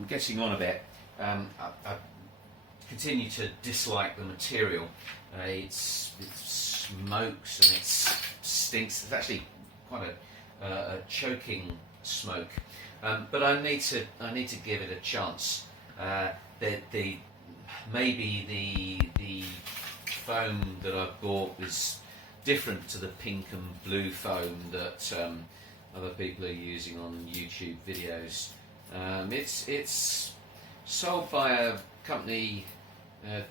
I'm getting on a bit. I continue to dislike the material. It smokes and it stinks. It's actually quite a choking smoke. But I need to give it a chance. Maybe the foam that I've bought is different to the pink and blue foam that other people are using on YouTube videos. It's sold by a company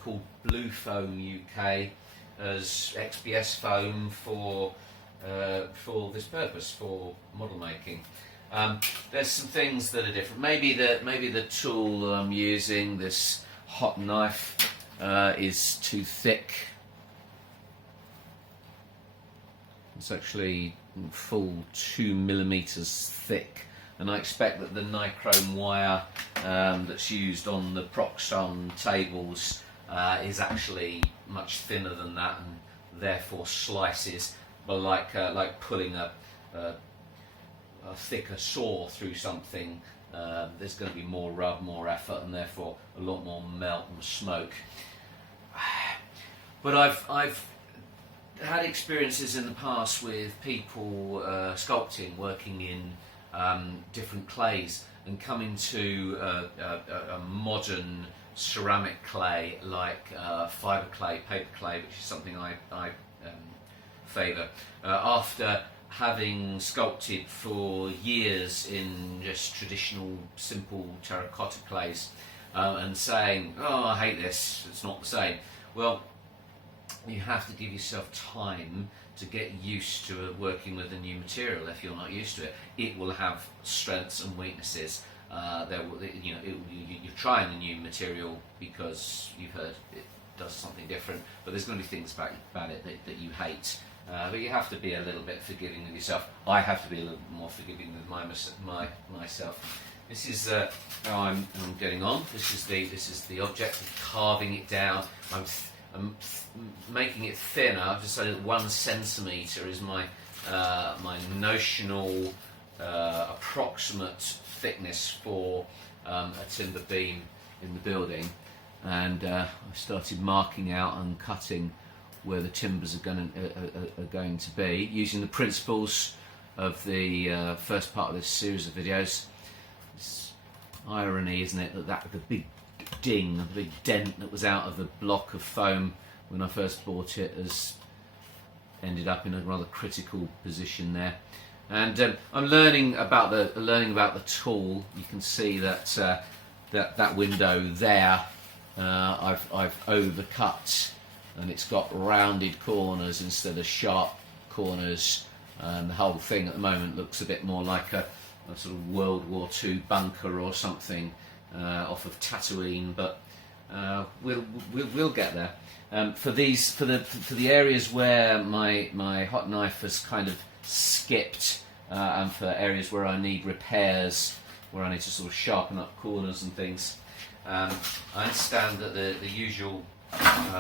called Blue Foam UK as XPS foam for this purpose, for model making. There's some things that are different. Maybe the tool that I'm using, this hot knife, is too thick. It's actually full 2 millimeters thick, and I expect that the nichrome wire that's used on the Proxon tables is actually much thinner than that, and therefore slices, but like pulling a thicker saw through something. There's going to be more rub, more effort, and therefore a lot more melt and smoke. But I've had experiences in the past with people sculpting, working in different clays, and coming to a modern ceramic clay like fibre clay, paper clay, which is something I favour. After having sculpted for years in just traditional, simple terracotta clays, and saying, "Oh, I hate this, it's not the same." Well, you have to give yourself time to get used to working with a new material. If you're not used to it, it will have strengths and weaknesses. You're trying a new material because you've heard it does something different, but there's going to be things about it that you hate. But you have to be a little bit forgiving with yourself. I have to be a little more forgiving with myself. This is how I'm getting on. This is the object of carving it down. I'm making it thinner. I've decided that 1 centimetre is my notional approximate thickness for a timber beam in the building, and I've started marking out and cutting where the timbers are going to be, using the principles of the first part of this series of videos. It's irony, isn't it, that the big ding, the big dent that was out of the block of foam when I first bought it has ended up in a rather critical position there. And I'm learning about the tool. You can see that that window there, I've overcut, and it's got rounded corners instead of sharp corners. The whole thing at the moment looks a bit more like a sort of World War II bunker or something off of Tatooine, but we'll get there. For the areas where my hot knife has kind of skipped, and for areas where I need repairs, where I need to sort of sharpen up corners and things, I understand that the usual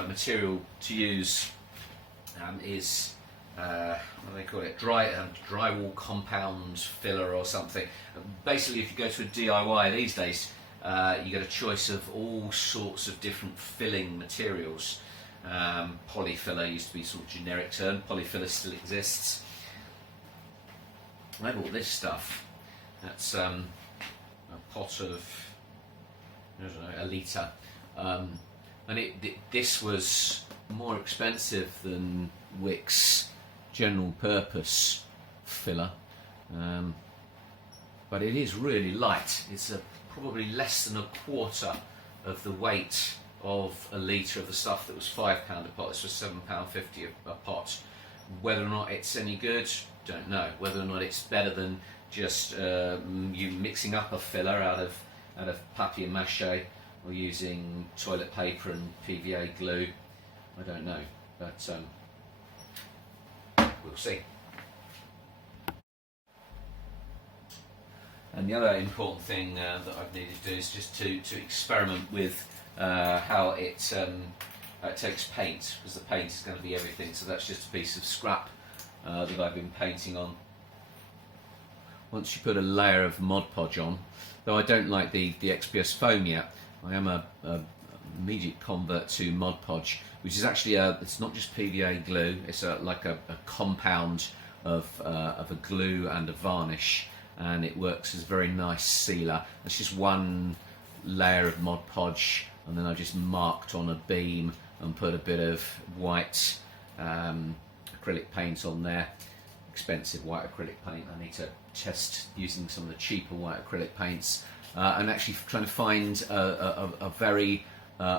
material to use is what do they call it? Drywall compound filler or something. Basically, if you go to a DIY these days, you get a choice of all sorts of different filling materials. Polyfiller used to be sort of generic term. Polyfiller still exists. I bought this stuff. That's a pot of, I don't know, a litre. And this was more expensive than Wick's general purpose filler, but it is really light. It's probably less than a quarter of the weight of a litre of the stuff that was £5 a pot. This was £7.50 a pot. Whether or not it's any good, don't know. Whether or not it's better than just you mixing up a filler out of papier-mâché or using toilet paper and PVA glue, I don't know, but we'll see. And the other important thing that I've needed to do is just to experiment with how it takes paint, because the paint is going to be everything. So that's just a piece of scrap that I've been painting on. once you put a layer of Mod Podge on, though I don't like the XPS foam yet, I am a immediate convert to Mod Podge, which is actually it's not just PVA glue, it's like a compound of a glue and a varnish, and it works as a very nice sealer. It's just one layer of Mod Podge, and then I just marked on a beam and put a bit of white acrylic paint on there. Expensive white acrylic paint. I need to test using some of the cheaper white acrylic paints, and actually trying to find a very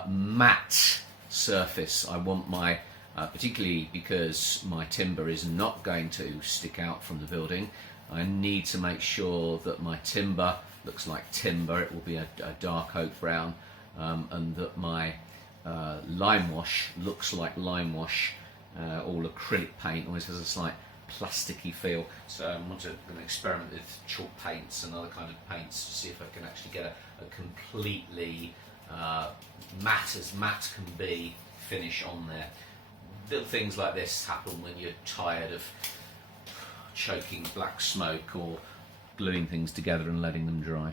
matte surface. I want my, particularly because my timber is not going to stick out from the building, I need to make sure that my timber looks like timber. It will be a dark oak brown, and that my lime wash looks like lime wash. All acrylic paint always has a slight plasticky feel, so I'm going to experiment with chalk paints and other kind of paints to see if I can actually get a completely matte as matte can be finish on there. Little things like this happen when you're tired of choking black smoke or gluing things together and letting them dry.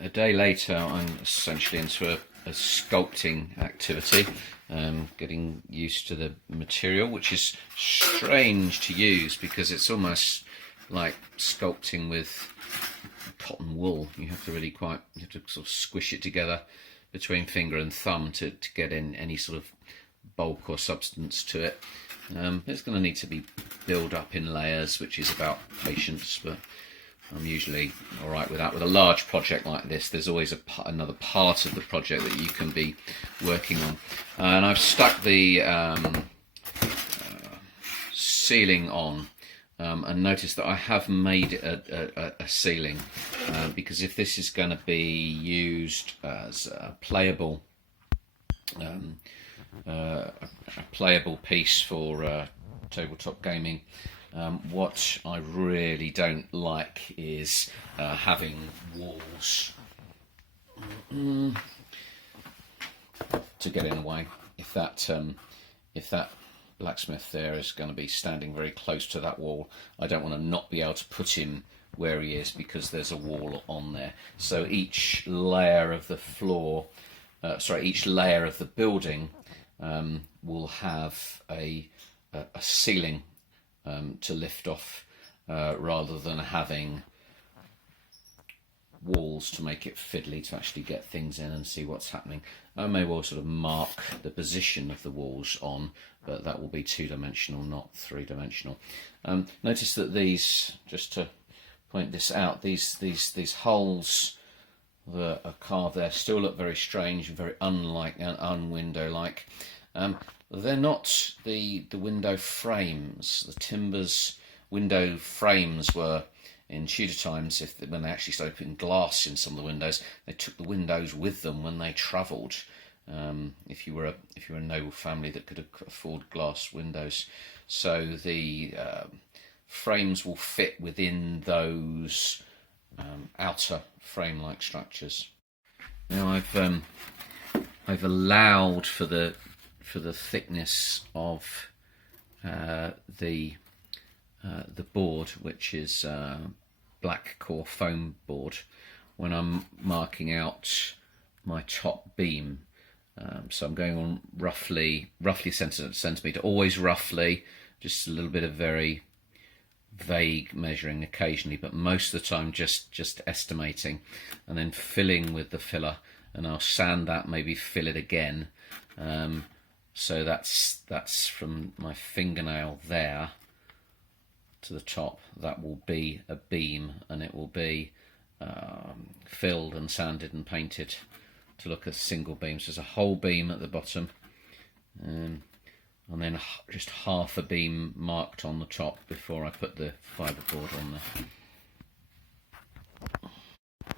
A day later, I'm essentially into a sculpting activity, getting used to the material, which is strange to use because it's almost like sculpting with cotton wool. You have to sort of squish it together between finger and thumb to get in any sort of bulk or substance to it. It's going to need to be built up in layers, which is about patience, but I'm usually all right with that. With a large project like this, there's always another part of the project that you can be working on. And I've stuck the ceiling on, and notice that I have made a ceiling, because if this is going to be used as a playable piece for tabletop gaming, what I really don't like is having walls to get in the way. If that blacksmith there is going to be standing very close to that wall, I don't want to not be able to put him where he is because there's a wall on there. So each layer of the floor, each layer of the building will have a ceiling to lift off, rather than having walls to make it fiddly to actually get things in and see what's happening. I may well sort of mark the position of the walls on, but that will be two-dimensional, not three-dimensional. Notice that these, just to point this out, these holes that are carved there still look very strange, very unlike and un-window-like. They're not the window frames. The timbers window frames were, in Tudor times, when they actually started putting glass in some of the windows, they took the windows with them when they travelled. If you were a noble family that could afford glass windows, so the frames will fit within those outer frame-like structures. Now I've allowed for the thickness of the board, which is black core foam board, when I'm marking out my top beam. So I'm going on roughly centimetre, always roughly, just a little bit of very vague measuring occasionally, but most of the time just estimating, and then filling with the filler, and I'll sand that, maybe fill it again. So that's from my fingernail there to the top. That will be a beam, and it will be filled and sanded and painted to look a single beam. So there's a whole beam at the bottom, and then just half a beam marked on the top before I put the fiberboard on there.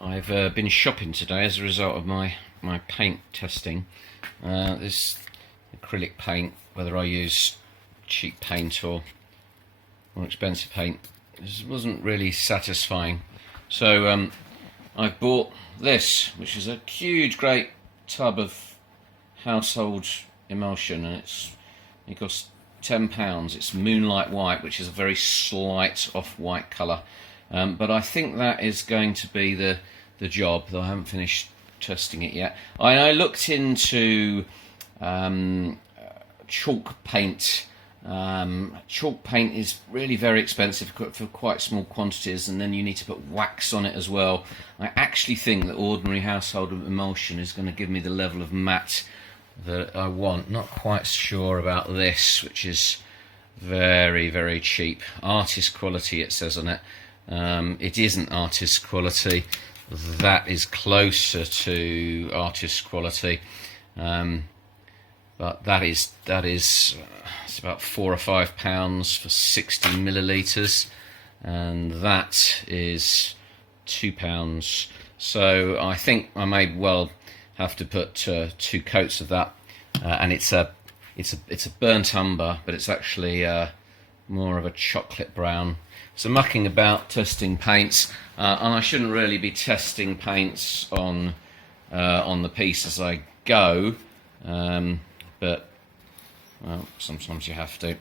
I've been shopping today as a result of my paint testing. This acrylic paint, whether I use cheap paint or more expensive paint, this wasn't really satisfying. So I bought this, which is a huge, great tub of household emulsion, and it costs £10. It's Moonlight White, which is a very slight off-white colour. But I think that is going to be the job, though I haven't finished testing it yet. I looked into chalk paint. Chalk paint is really very expensive for quite small quantities, and then you need to put wax on it as well. I actually think that ordinary household emulsion is going to give me the level of matte that I want. Not quite sure about this, which is very, very cheap. Artist quality, it says on it. It isn't artist quality. That is closer to artist quality. But that is it's about £4 or £5 for 60 millilitres, and that is £2. So I think I may well have to put 2 coats of that, and it's a burnt umber, but it's actually more of a chocolate brown. So mucking about testing paints, and I shouldn't really be testing paints on the piece as I go, but well, sometimes you have to.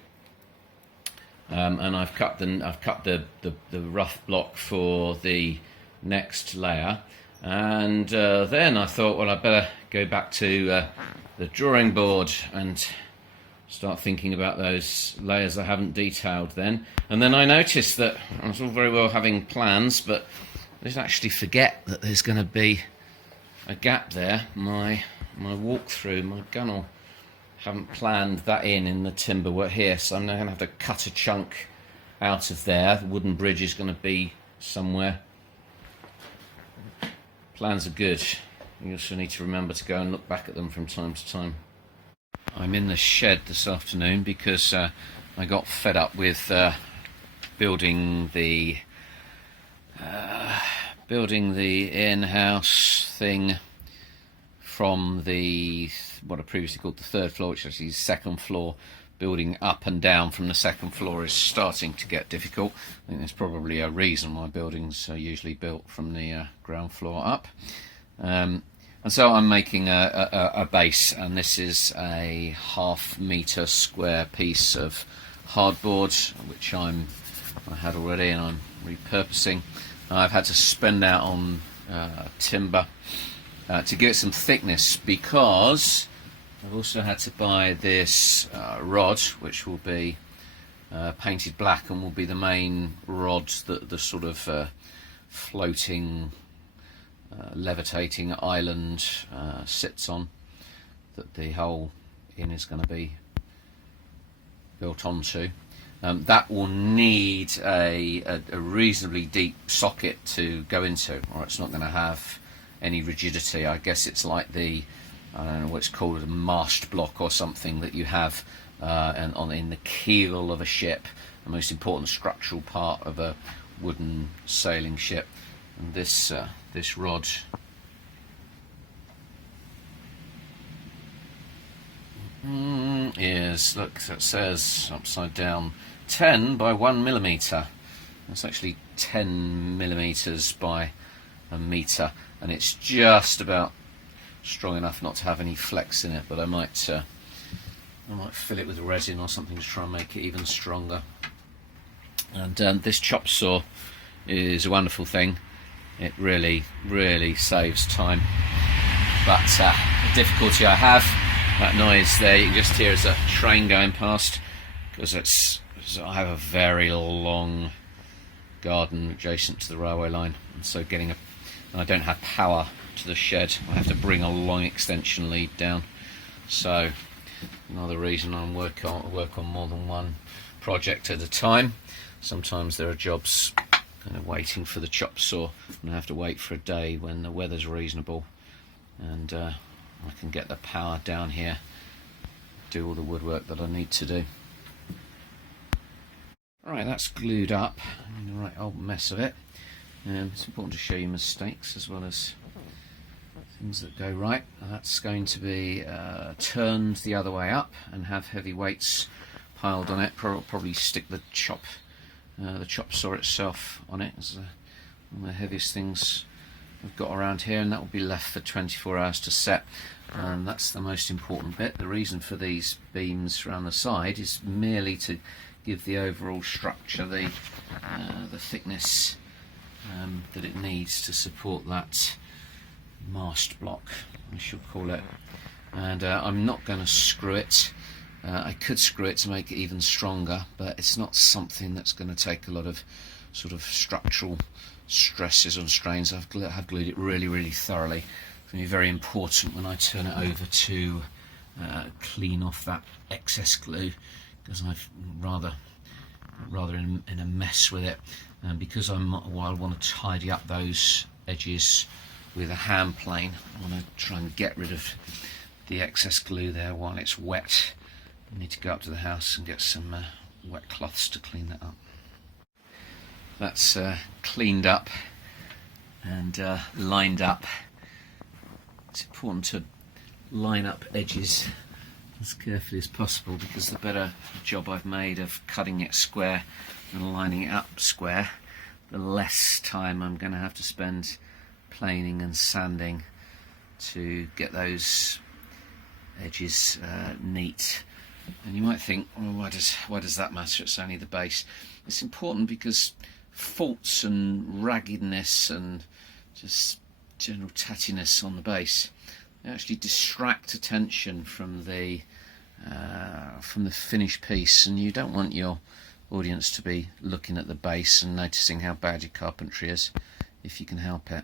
And I've cut the rough block for the next layer, and then I thought, well, I better go back to the drawing board and start thinking about those layers I haven't detailed then. And then I noticed that I was all very well having plans, but I didn't actually forget that there's going to be a gap there. My walkthrough, my gunnel, haven't planned that in the timber work here, so I'm now going to have to cut a chunk out of there. The wooden bridge is going to be somewhere. Plans are good. You also need to remember to go and look back at them from time to time. I'm in the shed this afternoon because I got fed up with building the in-house thing from what I previously called the third floor, which is actually the second floor. Building up and down from the second floor is starting to get difficult. I think there's probably a reason why buildings are usually built from the ground floor up. And so I'm making a base, and this is a ½ metre square piece of hardboard, which I had already and I'm repurposing. I've had to spend out on timber to give it some thickness, because I've also had to buy this rod, which will be painted black and will be the main rod that the sort of floating, levitating island sits on, that the whole inn is going to be built onto. That will need a reasonably deep socket to go into, or it's not going to have any rigidity. I guess it's like I don't know what it's called, a mast block or something that you have in the keel of a ship, the most important structural part of a wooden sailing ship. And this rod is, look, it says upside down 10 by 1 millimetre. It's actually 10 millimetres by a metre, and it's just about strong enough not to have any flex in it, but I might fill it with resin or something to try and make it even stronger. And this chop saw is a wonderful thing. It really, really saves time. But the difficulty I have, that noise there you can just hear is a train going past, because I have a very long garden adjacent to the railway line, and so I don't have power to the shed. I have to bring a long extension lead down. So another reason I work on more than one project at a time. Sometimes there are jobs kind of waiting for the chop saw, and I have to wait for a day when the weather's reasonable, and I can get the power down here, do all the woodwork that I need to do. Right, that's glued up. I'm in the right old mess of it. It's important to show you mistakes as well as things that go right. That's going to be turned the other way up and have heavy weights piled on it. Probably stick the chop saw itself on it as one of the heaviest things we've got around here, and that will be left for 24 hours to set. And that's the most important bit. The reason for these beams around the side is merely to give the overall structure the thickness that it needs to support that mast block, I shall call it. And I'm not going to screw it. I could screw it to make it even stronger, but it's not something that's going to take a lot of sort of structural stresses and strains. I've glued it really thoroughly. It's going to be very important when I turn it over to clean off that excess glue, because I've rather in a mess with it, and because I want to tidy up those edges with a hand plane. I want to try and get rid of the excess glue there while it's wet. I need to go up to the house and get some wet cloths to clean that up. That's cleaned up and lined up. It's important to line up edges as carefully as possible, because the better job I've made of cutting it square and lining it up square, the less time I'm going to have to spend planing and sanding to get those edges neat. And you might think, well, why does that matter? It's only the base. It's important because faults and raggedness and just general tattiness on the base, they actually distract attention from the finished piece, and you don't want your audience to be looking at the base and noticing how bad your carpentry is if you can help it.